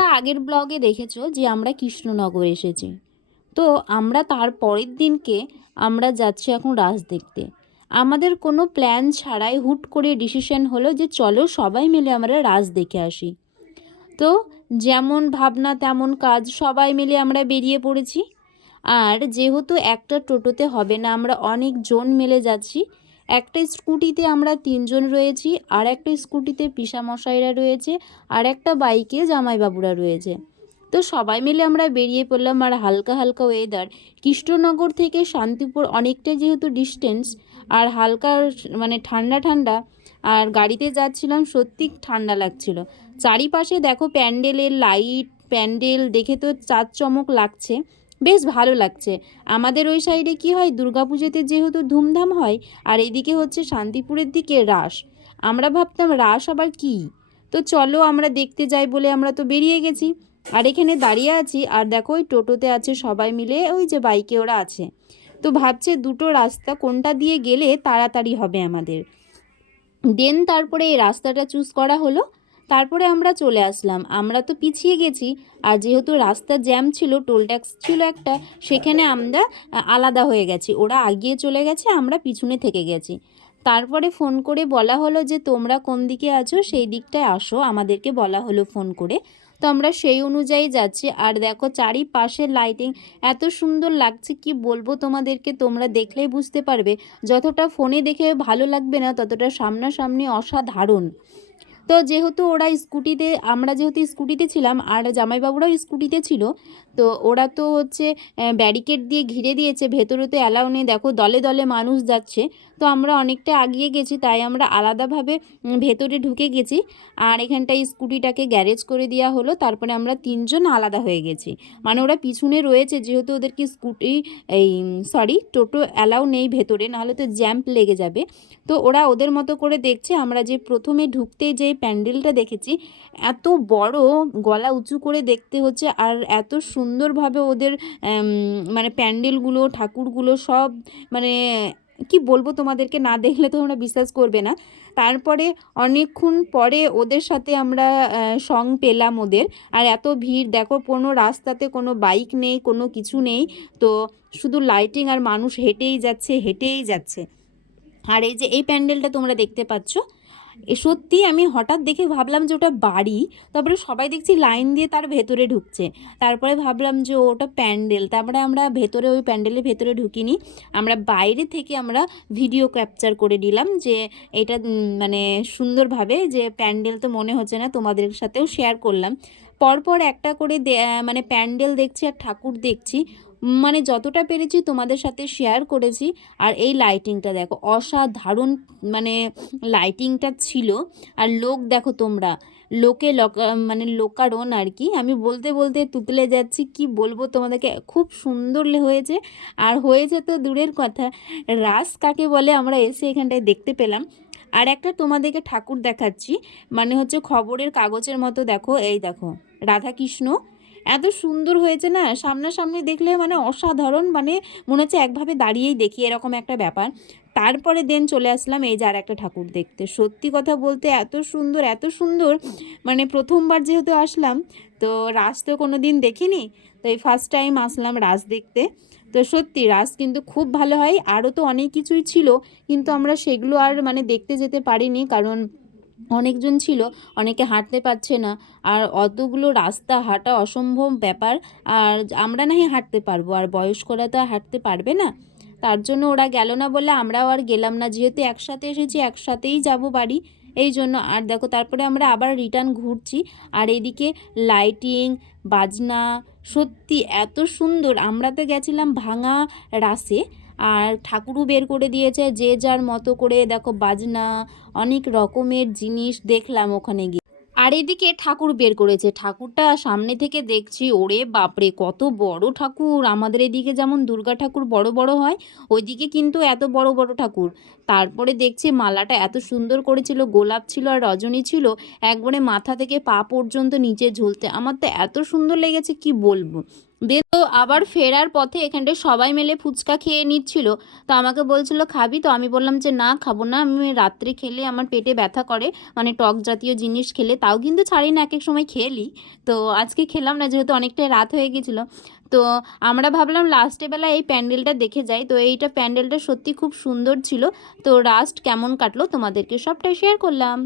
তোমরা আগের ব্লগে দেখেছো যে আমরা কৃষ্ণনগর এসেছি। তো আমরা তার পরের দিনকে আমরা যাচ্ছি এখন রাস দেখতে। আমাদের কোনো প্ল্যান ছাড়াই হুট করে ডিসিশন হলো যে চলো সবাই মিলে আমরা রাস দেখে আসি। তো যেমন ভাবনা তেমন কাজ, সবাই মিলে আমরা বেরিয়ে পড়েছি। আর যেহেতু একটা টোটোতে হবে না, আমরা অনেক জন মিলে যাচ্ছি। একটা স্কুটিতে আমরা 3 জন রয়েছি, আর একটা স্কুটিতে পিসামশাইরা রয়েছে, আর একটা বাইকে জামাইবাবুরা রয়েছে। তো সবাই মিলে আমরা বেরিয়ে পড়লাম। আর হালকা হালকা ওয়েদার, কৃষ্ণনগর থেকে শান্তিপুর অনেকটাই যেহেতু ডিস্টেন্স, আর হালকা মানে ঠান্ডা ঠান্ডা। আর গাড়িতে যাচ্ছিলাম, সত্যি ঠান্ডা লাগছিল। চারিপাশে দেখো প্যান্ডেলের লাইট, প্যান্ডেল দেখে তো চাঁদচমক লাগছে, বেশ ভালো লাগছে। আমাদের ওই সাইডে কি হয়, দুর্গাপুজোতে যেহেতু ধুমধাম হয়, আর এদিকে হচ্ছে শান্তিপুরের দিকে রাস। আমরা ভাবতাম রাস আবার কি। তো চলো আমরা দেখতে যাই বলে আমরা তো বেরিয়ে গেছি। আর এখানে দাঁড়িয়ে আছি, আর দেখো ওই টোটোতে আছে সবাই মিলে, ওই যে বাইকে ওরা আছে। তো ভাবছে দুটো রাস্তা কোনটা দিয়ে গেলে তাড়াতাড়ি হবে আমাদের। দেন তারপরে এই রাস্তাটা চুজ করা হলো। তারপরে আমরা চলে আসলাম। আমরা তো পিছিয়ে গেছি, আর যেহেতু রাস্তা জ্যাম ছিল, টোল ট্যাক্স ছিল একটা, সেখানে আমরা আলাদা হয়ে গেছি। ওরা আগিয়ে চলে গেছে, আমরা পিছনে থেকে গেছি। তারপরে ফোন করে বলা হলো যে তোমরা কোন দিকে আছো সেই দিকটায় আসো, আমাদেরকে বলা হলো ফোন করে। তো আমরা সেই অনুযায়ী যাচ্ছি। আর দেখো চারিপাশে লাইটিং এত সুন্দর লাগছে, কি বলবো তোমাদেরকে, তোমরা দেখলেই বুঝতে পারবে। যতটা ফোনে দেখে ভালো লাগবে না, ততটা সামনাসামনি অসাধারণ। তো যেহেতু ওরা স্কুটিতে, আমরা যেহেতু স্কুটিতে ছিলাম আর জামাইবাবুরাও স্কুটিতে ছিল, তো ওরা তো হচ্ছে ব্যারিকেড দিয়ে ঘিরে দিয়েছে, ভেতরে তো অ্যালাউ নেই। দেখো দলে দলে মানুষ যাচ্ছে। তো আমরা অনেকটা আগিয়ে গেছি, তাই আমরা আলাদাভাবে ভেতরে ঢুকে গেছি। আর এখানটায় স্কুটিটাকে গ্যারেজ করে দেওয়া হলো। তারপরে আমরা 3 জন আলাদা হয়ে গেছি। মানে ওরা পিছনে রয়েছে, যেহেতু ওদেরকে স্কুটি এই টোটো অ্যালাউ নেই ভেতরে, নাহলে তো জ্যাম্প লেগে যাবে। তো ওরা ওদের মতো করে দেখছে। আমরা যে প্রথমে ঢুকতেই যে প্যান্ডেলটা দেখেছি, এত বড়, গলা উঁচু করে দেখতে হচ্ছে, আর এত সুন্দরভাবে ওদের মানে প্যান্ডেলগুলো, ঠাকুরগুলো সব, মানে কি বলবো তোমাদেরকে, না দেখলে তো তোমরা বিশ্বাস করবে না। তারপরে অনেকক্ষণ পরে ওদের সাথে আমরা সং পেলাম ওদের। আর এত ভিড় দেখো, কোনো রাস্তাতে কোনো বাইক নেই, কোনো কিছু নেই। তো শুধু লাইটিং, আর মানুষ হেঁটেই যাচ্ছে হেঁটেই যাচ্ছে। আর এই যে এই প্যান্ডেলটা তোমরা দেখতে পাচ্ছ, সত্যি আমি হঠাৎ দেখে ভাবলাম যে ওটা বাড়ি। তারপরে সবাই দেখছি লাইন দিয়ে তার ভেতরে ঢুকছে। তারপরে ভাবলাম যে ওটা প্যান্ডেল। তারপরে আমরা ভেতরে, ওই প্যান্ডেলের ভেতরে ঢুকিনি, আমরা বাইরে থেকে আমরা ভিডিও ক্যাপচার করে নিলাম যে এটা মানে সুন্দরভাবে, যে প্যান্ডেল তো মনে হচ্ছে না, তোমাদের সাথেও শেয়ার করলাম। পরপর একটা করে মানে প্যান্ডেল দেখছি আর ঠাকুর দেখছি, মানে যতটা পেরেছি তোমাদের সাথে শেয়ার করেছি। আর এই লাইটিংটা দেখো, অসাধারণ মানে লাইটিংটা ছিল। আর লোক দেখো তোমরা, মানে লোকারণ আর কি, আমি বলতে বলতে তুতলে যাচ্ছি, কি বলবো তোমাদেরকে, খুব সুন্দর হয়েছে। আর হয়েছে তো দূরের কথা, রাস কাকে বলে আমরা এসে এখানটায় দেখতে পেলাম। আর একটা তোমাদেরকে ঠাকুর দেখাচ্ছি, মানে হচ্ছে খবরের কাগজের মতো, দেখো এই দেখো রাধাকৃষ্ণ, এত সুন্দর হয়েছে না, সামনাসামনি দেখলে মানে অসাধারণ, মানে মনে হচ্ছে একভাবে দাঁড়িয়েই দেখি, এরকম একটা ব্যাপার। তারপরে দেন চলে আসলাম এই যে আর একটা ঠাকুর দেখতে। সত্যি কথা বলতে এত সুন্দর, এত সুন্দর, মানে প্রথমবার যেহেতু আসলাম, তো রাস তো কোনো দিন দেখিনি, তো এই ফার্স্ট টাইম আসলাম রাস দেখতে। তো সত্যি রাস কিন্তু খুব ভালো হয়। আরও তো অনেক কিছুই ছিল, কিন্তু আমরা সেগুলো আর মানে দেখতে যেতে পারিনি, কারণ অনেকজন ছিল, অনেকে হাঁটতে পারছে না, আর অতগুলো রাস্তা হাঁটা অসম্ভব ব্যাপার। আর আমরা নাহি হাঁটতে পারবো, আর বয়স্করা তো আর হাঁটতে পারবে না। তার জন্য ওরা গেল না বলে আমরাও আর গেলাম না, যেহেতু একসাথে এসেছি একসাথেই যাব বাড়ি, এই জন্য। আর দেখো তারপরে আমরা আবার রিটার্ন ঘুরছি। আর এদিকে লাইটিং, বাজনা, সত্যি এত সুন্দর। আমরা তো গেছিলাম ভাঙা রাসে, আর ঠাকুরও বের করে দিয়েছে যে যার মতো করে, দেখো বাজনা, অনেক রকমের জিনিস দেখলাম ওখানে গিয়ে। আর এদিকে ঠাকুর বের করেছে, ঠাকুরটা সামনে থেকে দেখছি, ওরে বাপরে কত বড় ঠাকুর। আমাদের এদিকে যেমন দুর্গা ঠাকুর বড় বড় হয়, ওইদিকে কিন্তু এত বড় বড় ঠাকুর। তারপরে দেখছি মালাটা এত সুন্দর করেছিল, গোলাপ ছিল আর রজনী ছিল, একবারে মাথা থেকে পা পর্যন্ত নিচে ঝুলতে, আমার তো এত সুন্দর লেগেছে কি বলবো। দিয়ে তো আবার ফেরার পথে এখানটায় সবাই মিলে ফুচকা খেয়ে নিচ্ছিল। তো আমাকে বলছিল খাবি? তো আমি বললাম যে না খাবো না, আমি রাত্রে খেলে আমার পেটে ব্যথা করে, মানে টক জাতীয় জিনিস খেলে। তাও কিন্তু ছাড়ি না, এক এক সময় খেয়ে নিই। তো আজকে খেলাম না, যেহেতু অনেকটাই রাত হয়ে গেছিলো। তো আমরা ভাবলাম লাস্টের বেলা এই প্যান্ডেলটা দেখে যাই। তো এইটা প্যান্ডেলটা সত্যি খুব সুন্দর ছিল। তো লাস্ট কেমন কাটলো তোমাদেরকে সবটাই শেয়ার করলাম।